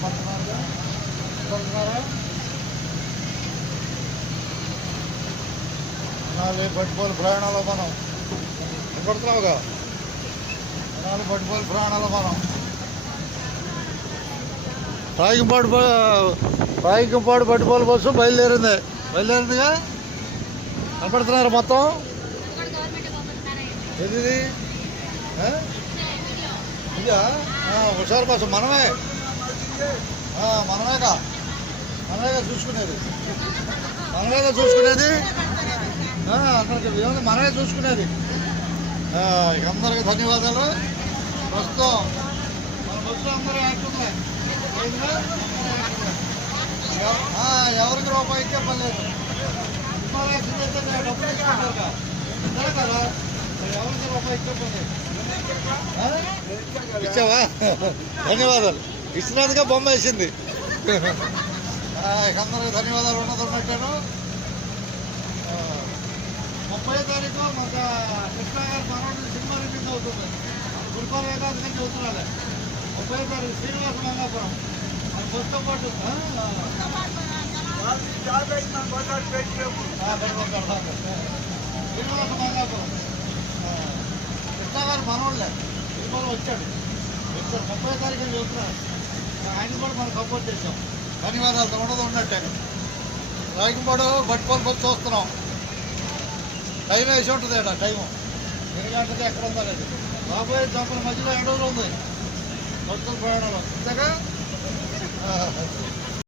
చూస్తున్నారుగా పట్టుకోవాలి ప్రయాణాలు మనం పడుతున్నావుగా పట్టుకోవాలి ప్రయాణాలు మనం రాయికంపాడు పట్టుకోవాలి బస్సు బయలుదేరిందిగా కనపడుతున్నారు మొత్తం. ఏది ఇదా హుషారు బస్సు మనమేగా చూసుకునేది అక్కడికి మనమే చూసుకునేది. ఇక అందరికీ ధన్యవాదాలు. ప్రస్తుతం మన బస్సులో అందరూ యాక్చున్నాయి. ఎవరికి రూపాయి ఇచ్చే పని లేదు. డబ్బులు తీసుకుంటారు కదా, ఎవరికి రూపాయి ఇచ్చే పని లేదు. ఇచ్చావా? ధన్యవాదాలు. ఇచ్చినందుగా బొమ్మ వేసింది. ఇక అందరికి ధన్యవాదాలు ఉన్నట్టాను. 30వ తారీఖు మాకు కృష్ణా గారు మనోడి సినిమా రిలీజ్ అవుతుంది. గురుపాల ఏకాదశి నుంచి అవుతున్నాలే. 30వ తారీఖు శ్రీనివాస మంగాపురం అది బస్తో పాటు శ్రీనివాస మంగాపురం కృష్ణా గారు మనోళ్ళే సినిమాలో వచ్చాడు. 30వ తారీఖు అని చెబుతున్నారు. ఆయన కూడా మనం సపోర్ట్ చేసాం. ధన్యవాదాలు. ఉన్నట్టే రాయకంపాడు బట్టుకోని బస్సు చూస్తున్నాం. టైం వేసి ఉంటుంది అక్కడ. టైము 2 గంటలకి ఎక్కడ ఉందా లేదు. రాబోయే చంపల మధ్యలో 2 రోజులు ఉంది బస్సుల ప్రయాణంలో. అంతేగా